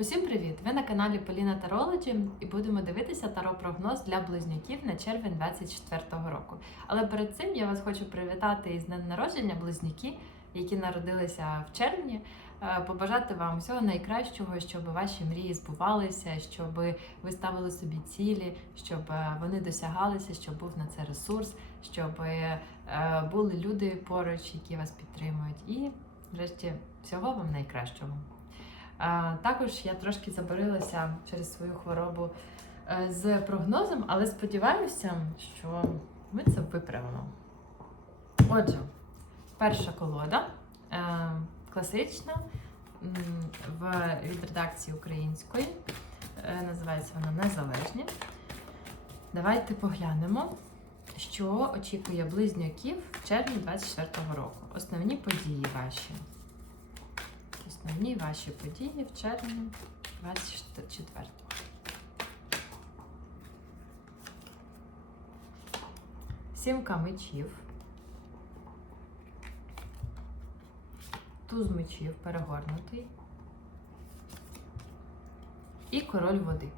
Усім привіт! Ви на каналі Поліна Тарологі і будемо дивитися таро-прогноз для близнюків на червень 2024 року. Але перед цим я вас хочу привітати із днем народження близнюки, які народилися в червні. Е, Побажати вам всього найкращого, щоб ваші мрії збувалися, щоб ви ставили собі цілі, щоб е, вони досягалися, щоб був на це ресурс, щоб е, були люди поруч, які вас підтримують. І, врешті, всього вам найкращого. Також я трошки заборилася через свою хворобу е, з прогнозом, але сподіваюся, що ми це виправимо. Отже, перша колода е, класична від редакції української. Е, Називається вона Незалежні. Давайте поглянемо, що очікує близнюків в червні 2024 року. Основні події ваші. Основні ваші події в червні 24. Сімка мечів. Туз мечів перегорнутий. І король води.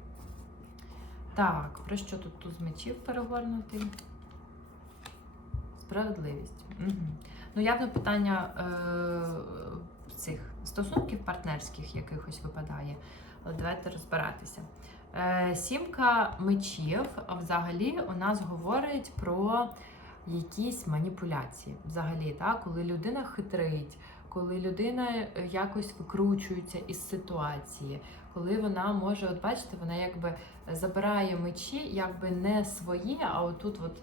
Так, про що тут туз мечів перегорнутий? Справедливість. Угу. Ну, явно питання е, цих стосунків партнерських якихось випадає. Але давайте розбиратися. Е, сімка мечів взагалі у нас говорить про якісь маніпуляції. Взагалі, так? коли людина хитрить, коли людина якось викручується із ситуації, коли вона може, от бачите, вона якби забирає мечі, якби не свої, а отут от е,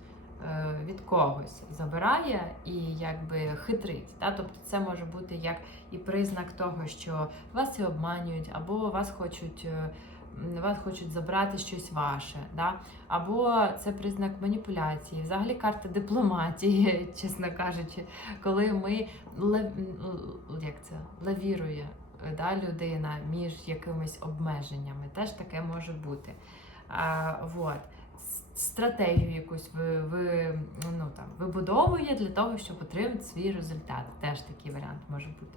від когось забирає і якби хитрить. Та? Тобто це може бути як і признак того, що вас і обманюють, або вас хочуть. е, Вас хочуть забрати щось ваше, да? або це признак маніпуляції, взагалі карта дипломатії, чесно кажучи, коли ми як це лавірує е, да, людина між якимись обмеженнями, теж таке може бути. А, вот стратегію якусь ви, ви, ну, там, вибудовує для того, щоб отримати свій результат. Теж такий варіант може бути.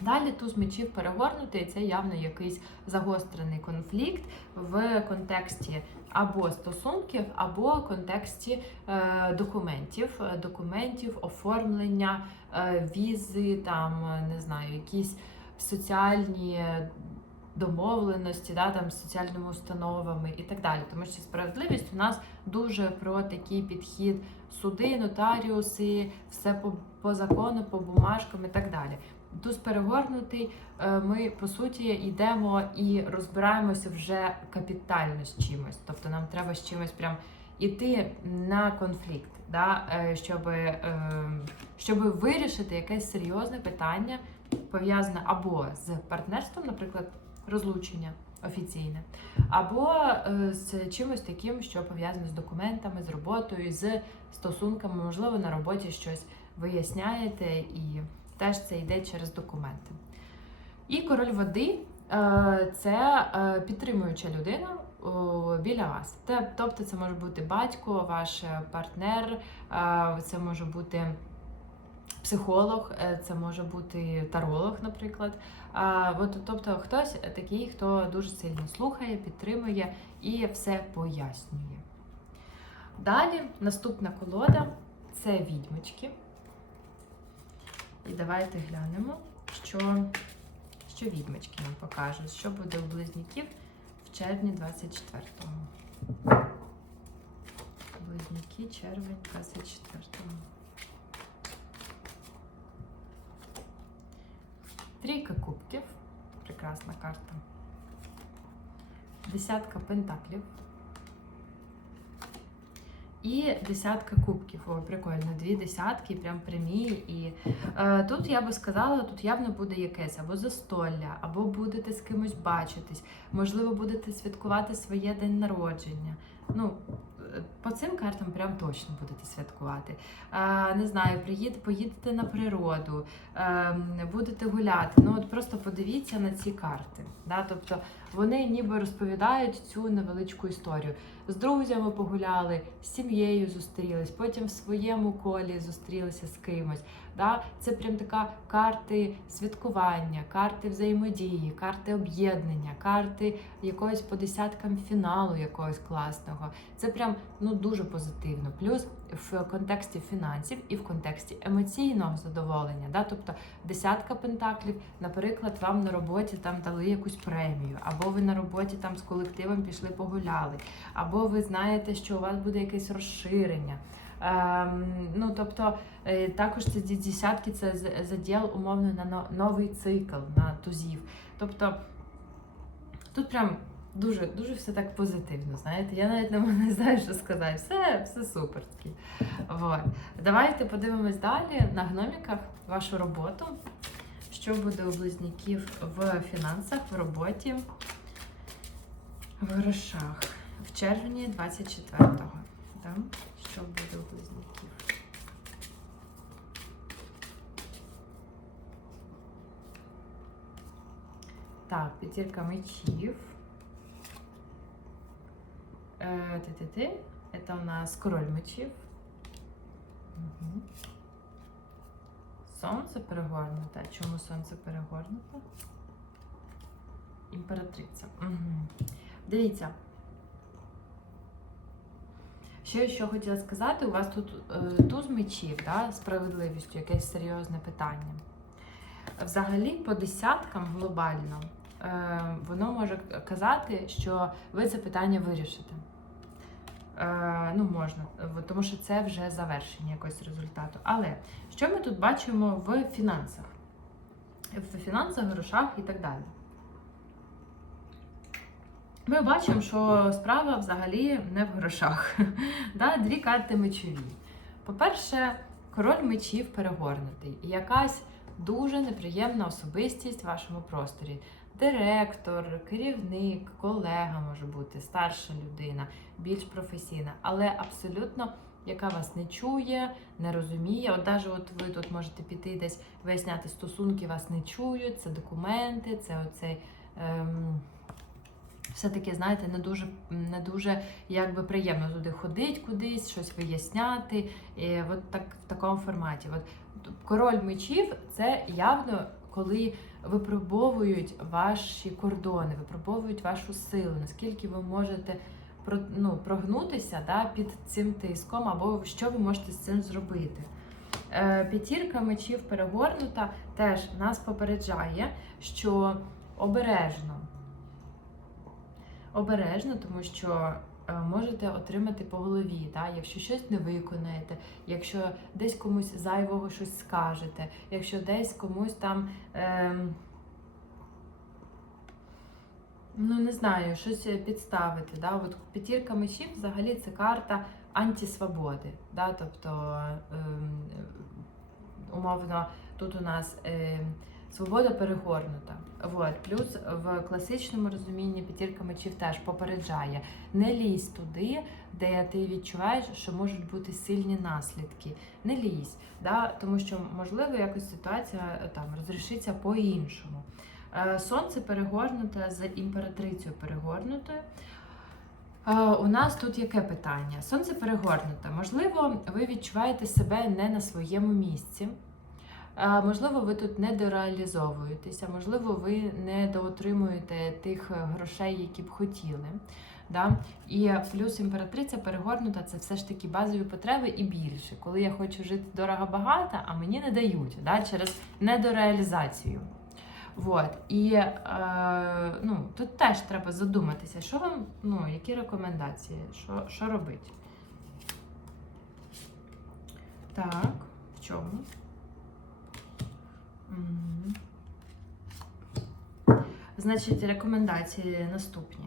Далі туз мечів перегорнутий, це явно якийсь загострений конфлікт в контексті або стосунків, або контексті е, документів, документів, оформлення, е, візи, там, не знаю, якісь соціальні домовленості, да, там, з соціальними установами і так далі. Тому що справедливість у нас дуже про такий підхід суди, нотаріуси, все по, по закону, по бумажкам і так далі. Туз перегорнутий, е, ми по суті йдемо і розбираємося вже капітально з чимось. Тобто нам треба з чимось прям іти на конфлікт, да? е, щоб, е, щоб вирішити якесь серйозне питання, пов'язане або з партнерством, наприклад, розлучення офіційне, або е, з чимось таким, що пов'язане з документами, з роботою, з стосунками, можливо, на роботі щось виясняєте і теж це йде через документи. І король води е, це е, підтримуюча людина біля вас. Тобто це може бути батько, ваш партнер, це може бути психолог, е, це може бути таролог, наприклад. От, тобто хтось такий, хто дуже сильно слухає, підтримує і все пояснює. Далі наступна колода це відьмочки. І давайте глянемо, що, що відьмочки нам покажуть, що буде у близнюків в червні 24-го. Близнюки, червень 24-го. Трійка кубків. Прекрасна карта. Десятка пентаклів. І десятка кубків. О, прикольно, дві десятки, прям прямі. І е, тут я би сказала, тут явно буде якесь або застолля, або будете з кимось бачитись, можливо, будете святкувати своє день народження. Ну, по цим картам прям точно будете святкувати. Не знаю, приїдете, поїдете на природу, е, будете гуляти. Ну от просто подивіться на ці карти. Да? Тобто вони ніби розповідають цю невеличку історію. з друзями погуляли, з сім'єю зустрілись, потім в своєму колі зустрілися з кимось. Да? Це прям така карти святкування, карти взаємодії, карти об'єднання, карти якогось по десяткам фіналу якогось класного. Це прям ну дуже позитивно. Плюс в контексті фінансів і в контексті емоційного задоволення. Да? Тобто десятка пентаклів, наприклад, вам на роботі там дали якусь премію, або ви на роботі там з колективом пішли погуляли, або ви знаєте, що у вас буде якесь розширення. Ем, ну, тобто, е, також ці десятки це заділ умовно на новий цикл, на тузів. Тобто тут прям дуже, дуже все так позитивно. Знаєте, я навіть не, знаю, що сказати. Все, все суперськи. Вот. Давайте подивимось далі на гноміках вашу роботу. Що буде у близнюків в фінансах, в роботі, в грошах в червні 24-го. Що буде у близнюків? Так, п'ятірка мечів. Е, Ти-ти-ти. Це у нас король мечів. Угу. Сонце перегорнуте. Чому сонце перегорнуте? Імператриця. Угу. Дивіться. Що ще хотіла сказати, у вас тут е, туз мечів, да, справедливістю, якесь серйозне питання. Взагалі, по десяткам глобально е, воно може казати, що ви це питання вирішите. Е, ну, можна, тому що це вже завершення якогось результату. Але що ми тут бачимо в фінансах? В фінансах, грошах і так далі. Ми бачимо, що справа взагалі не в грошах. да, дві карти мечові. По-перше, король мечів перегорнутий. Якась дуже неприємна особистість в вашому просторі. Директор, керівник, колега може бути, старша людина, більш професійна, але абсолютно яка вас не чує, не розуміє. От навіть от ви тут можете піти десь виясняти стосунки, вас не чують, це документи, це оцей. Ем, все-таки, знаєте, не дуже, не дуже якби приємно туди ходити кудись, щось виясняти. І от так, в такому форматі. От король мечів це явно коли випробовують ваші кордони, випробовують вашу силу, наскільки ви можете ну, прогнутися да, під цим тиском, або що ви можете з цим зробити. Е, П'ятірка мечів перегорнута теж нас попереджає, що обережно обережно, тому що е, можете отримати по голові, да? якщо щось не виконаєте, якщо десь комусь зайвого щось скажете, якщо десь комусь там. Ем, Ну, не знаю, щось підставити. Да? От п'ятірка мечів взагалі це карта антисвободи. Да? Тобто, ем, умовно, тут у нас ем, свобода перегорнута. Вот. Плюс в класичному розумінні п'ятірка мечів теж попереджає: не лізь туди, де ти відчуваєш, що можуть бути сильні наслідки. Не лізь, да? тому що можливо якось ситуація е, там розрішиться по-іншому. Е, Сонце перегорнуте з імператрицею перегорнутою. Е, У нас тут яке питання? Сонце перегорнуте. Можливо, ви відчуваєте себе не на своєму місці. Можливо, ви тут не дореалізовуєтеся, можливо, ви не доотримуєте тих е, грошей, які б хотіли. Да? І плюс імператриця перегорнута це все ж таки базові потреби і більше, коли я хочу жити дорого-багато, а мені не дають да? через недореалізацію. Вот. І е, ну, тут теж треба задуматися, що вам, ну, які рекомендації, що, що робити. Так, в чому? Значить, рекомендації наступні.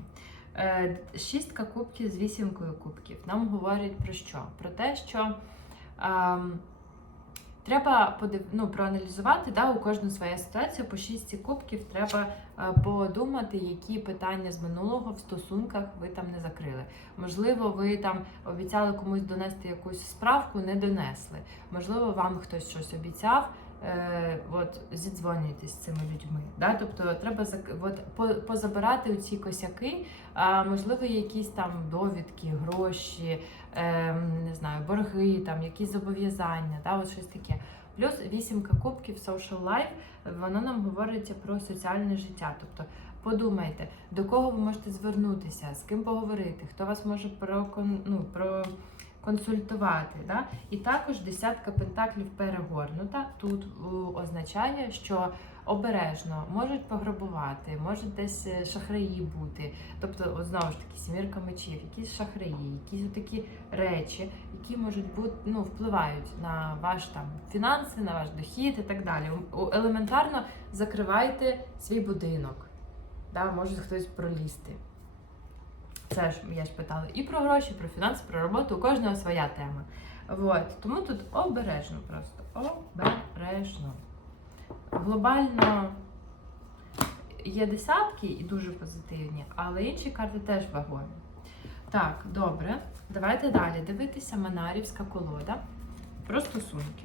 Е, Шістка кубків з вісімкою кубків нам говорять про що? Про те, що ем, треба подив... ну, проаналізувати да, у кожну своя ситуація по шістці кубків. Треба е, подумати, які питання з минулого в стосунках ви там не закрили. Можливо, ви там обіцяли комусь донести якусь справку, не донесли. Можливо, вам хтось щось обіцяв, от, зідзвонюєтесь з цими людьми. Да? Тобто треба от, по- позабирати ці косяки, а можливо, якісь там довідки, гроші, е, не знаю, борги, там, якісь зобов'язання, да? от щось таке. Плюс вісімка кубків Social Life, воно нам говорить про соціальне життя. Тобто подумайте, до кого ви можете звернутися, з ким поговорити, хто вас може прокон, ну, проконсультувати. Да? І також десятка пентаклів перегорнута. Тут означає, що обережно можуть пограбувати, можуть десь е, шахраї бути. Тобто, от знову ж таки, сімірка мечів, якісь шахраї, якісь такі речі, які можуть бути ну, впливають на ваш там фінанси, на ваш дохід і так далі. Елементарно закривайте свій будинок. Да, може хтось пролізти. Це ж я ж питала і про гроші, про фінанси, про роботу. У кожного своя тема. Вот. Тому тут обережно просто. Обережно. Глобально є десятки і дуже позитивні, але інші карти теж вагомі. Так, добре. Давайте далі дивитися Манарівська колода про стосунки.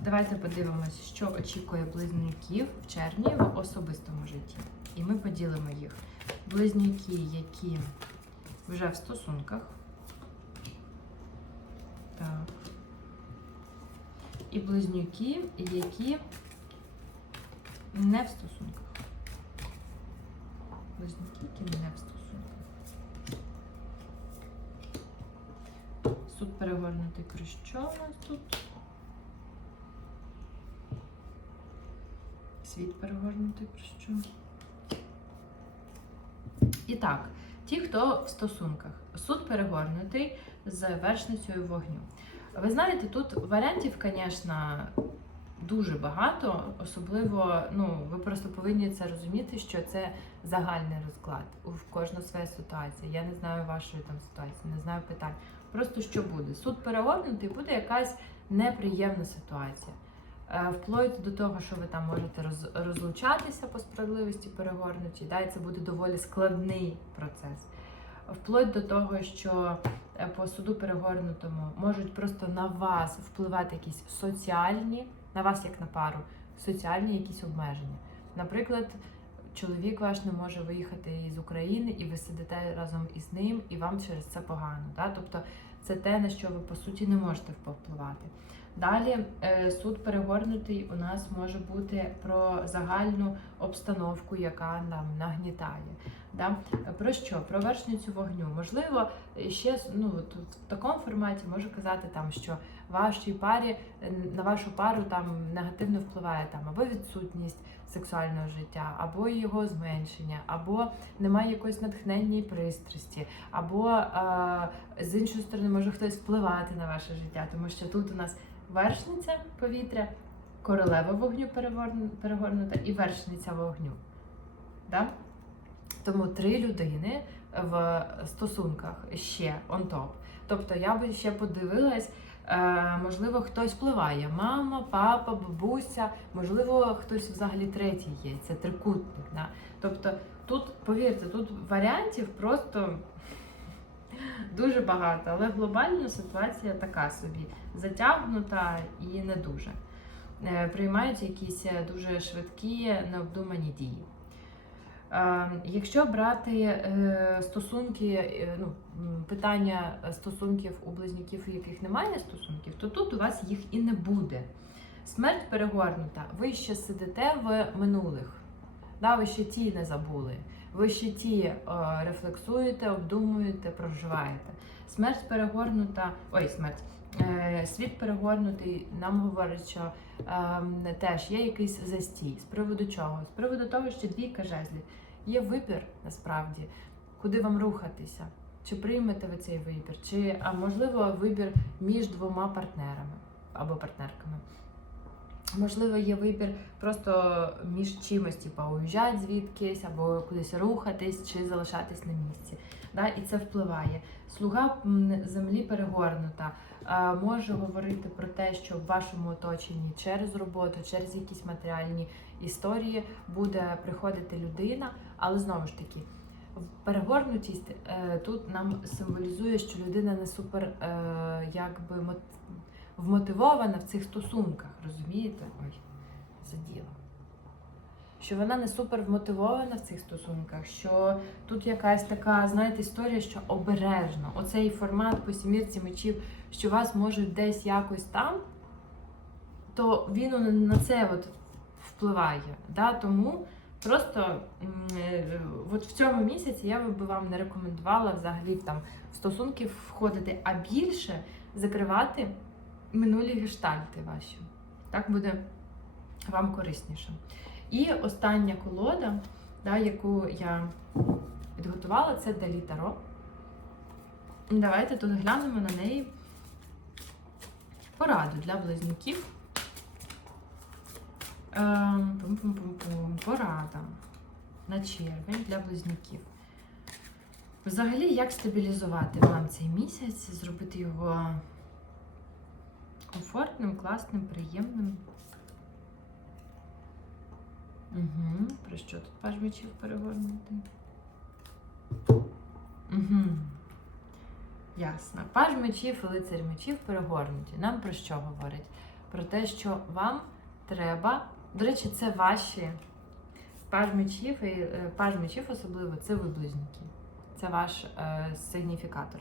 Давайте подивимось, що очікує близнюків в червні в особистому житті. І ми поділимо їх. Близнюки, які вже в стосунках. Так. І близнюки, які не в стосунках. Близнюки, які не в стосунках. Суд перегорнутий про у нас тут? Світ перегорнутий про що? І так, ті, хто в стосунках. Суд перегорнутий з вершницею вогню. Ви знаєте, тут варіантів, звісно, дуже багато. Особливо, ну, ви просто повинні це розуміти, що це загальний розклад. В кожна своя ситуація. Я не знаю вашої там ситуації, не знаю питань. Просто що буде? Суд перегорнутий, буде якась неприємна ситуація. Е, Вплоть до того, що ви там можете роз, розлучатися по справедливості перегорнуті, да, і це буде доволі складний процес. Вплоть до того, що е, по суду перегорнутому можуть просто на вас впливати якісь соціальні, на вас як на пару, соціальні якісь обмеження. Наприклад, чоловік ваш не може виїхати із України, і ви сидите разом із ним, і вам через це погано. Да? Тобто це те, на що ви по суті не можете повпливати. Далі е, суд перегорнутий у нас може бути про загальну обстановку, яка нам нагнітає. Да? Про що? Про вершницю вогню. Можливо, ще ну, в такому форматі можу казати, там, що вашій парі на вашу пару там негативно впливає там або відсутність сексуального життя, або його зменшення, або немає якоїсь натхненної пристрасті, або е, з іншої сторони може хтось впливати на ваше життя, тому що тут у нас вершниця повітря, королева вогню перегорнута і вершниця вогню. Да? Тому три людини в стосунках ще on top. Тобто я би ще подивилась, е, можливо, хтось впливає. Мама, папа, бабуся, можливо, хтось взагалі третій є. Це трикутник. Да? Тобто тут, повірте, тут варіантів просто дуже багато, але глобальна ситуація така собі затягнута і не дуже. Е, Приймаються якісь е, дуже швидкі, необдумані дії. Е, Якщо брати стосунки, ну, питання стосунків у близнюків, у яких немає стосунків, то тут у вас їх і не буде. Смерть перегорнута. Ви ще сидите в минулих. Да, ви ще ті не забули. Ви ще ті е, рефлексуєте, обдумуєте, проживаєте. Смерть перегорнута. Ой, смерть. Е, світ перегорнутий нам говорить, що ем, теж є якийсь застій. З приводу чого? З приводу того, що двійка жезлів. Є вибір насправді, куди вам рухатися. Чи приймете ви цей вибір, чи а можливо вибір між двома партнерами або партнерками. Можливо, є вибір просто між чимось, типу уїжджати звідкись, або кудись рухатись, чи залишатись на місці. Да? І це впливає. Слуга землі перегорнута може говорити про те, що в вашому оточенні через роботу, через якісь матеріальні історії буде приходити людина, але знову ж таки. Перегорнутість е, тут нам символізує, що людина не супер е, якби вмотивована в цих стосунках, розумієте? Ой, заділа. Що вона не супер вмотивована в цих стосунках, що тут якась така, знаєте, історія, що обережно. Оцей формат по сімірці мечів, що вас можуть десь якось там, то він на це от впливає. Да? Тому просто е, от в цьому місяці я би вам не рекомендувала взагалі там в стосунки входити, а більше закривати минулі гештальти ваші. Так буде вам корисніше. І остання колода, да, яку я підготувала, це Далі Таро. Давайте тут глянемо на неї пораду для близнюків. Ем. Порада на червень для близнюків. Взагалі, як стабілізувати вам цей місяць, зробити його комфортним, класним, приємним. Угу. Про що тут паж мечів перегорнути? Угу. Ясно. Паж мечів і лицар мечів перегорнуті. Нам про що говорять? Про те, що вам треба. До речі, це ваші паж мечів, і е, паж мечів особливо це ви близнюки. Це ваш е, сигніфікатор.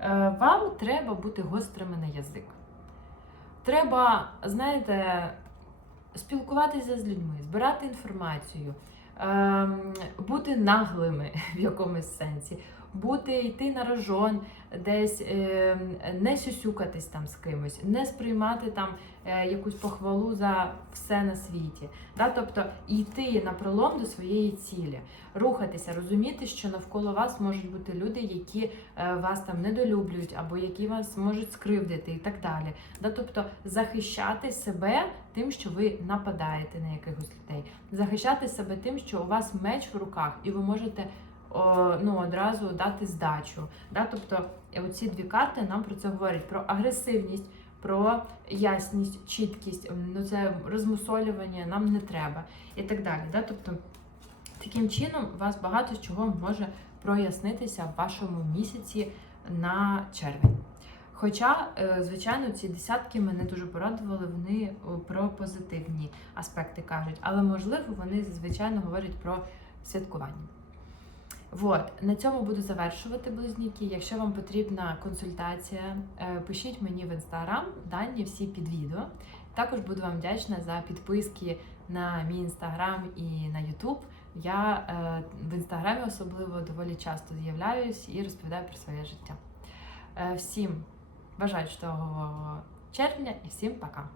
Е, вам треба бути гострими на язик. Треба, знаєте, спілкуватися з людьми, збирати інформацію, ем, бути наглими в якомусь сенсі, бути йти на рожон, десь ем, не сюсюкатись там з кимось, не сприймати там е, якусь похвалу за все на світі. Да? Тобто йти на пролом до своєї цілі, рухатися, розуміти, що навколо вас можуть бути люди, які е, вас там недолюблюють, або які вас можуть скривдити і так далі. Да? Тобто захищати себе тим, що ви нападаєте на якихось людей, захищати себе тим, що у вас меч в руках, і ви можете ну, одразу дати здачу. Да? Тобто оці дві карти нам про це говорять: про агресивність, про ясність, чіткість, ну це розмусолювання нам не треба і так далі. Да? Тобто, таким чином у вас багато з чого може прояснитися в вашому місяці на червень. Хоча, е, звичайно, ці десятки мене дуже порадували, вони е, про позитивні аспекти кажуть, але можливо вони звичайно говорять про святкування. Вот, на цьому буду завершувати близнюки. Якщо вам потрібна консультація, е, пишіть мені в інстаграм, дані всі під відео. Також буду вам вдячна за підписки на мій інстаграм і на Ютуб. Я е, в інстаграмі особливо доволі часто з'являюсь і розповідаю про своє життя. Е, всім бажаю чудового червня і всім пока!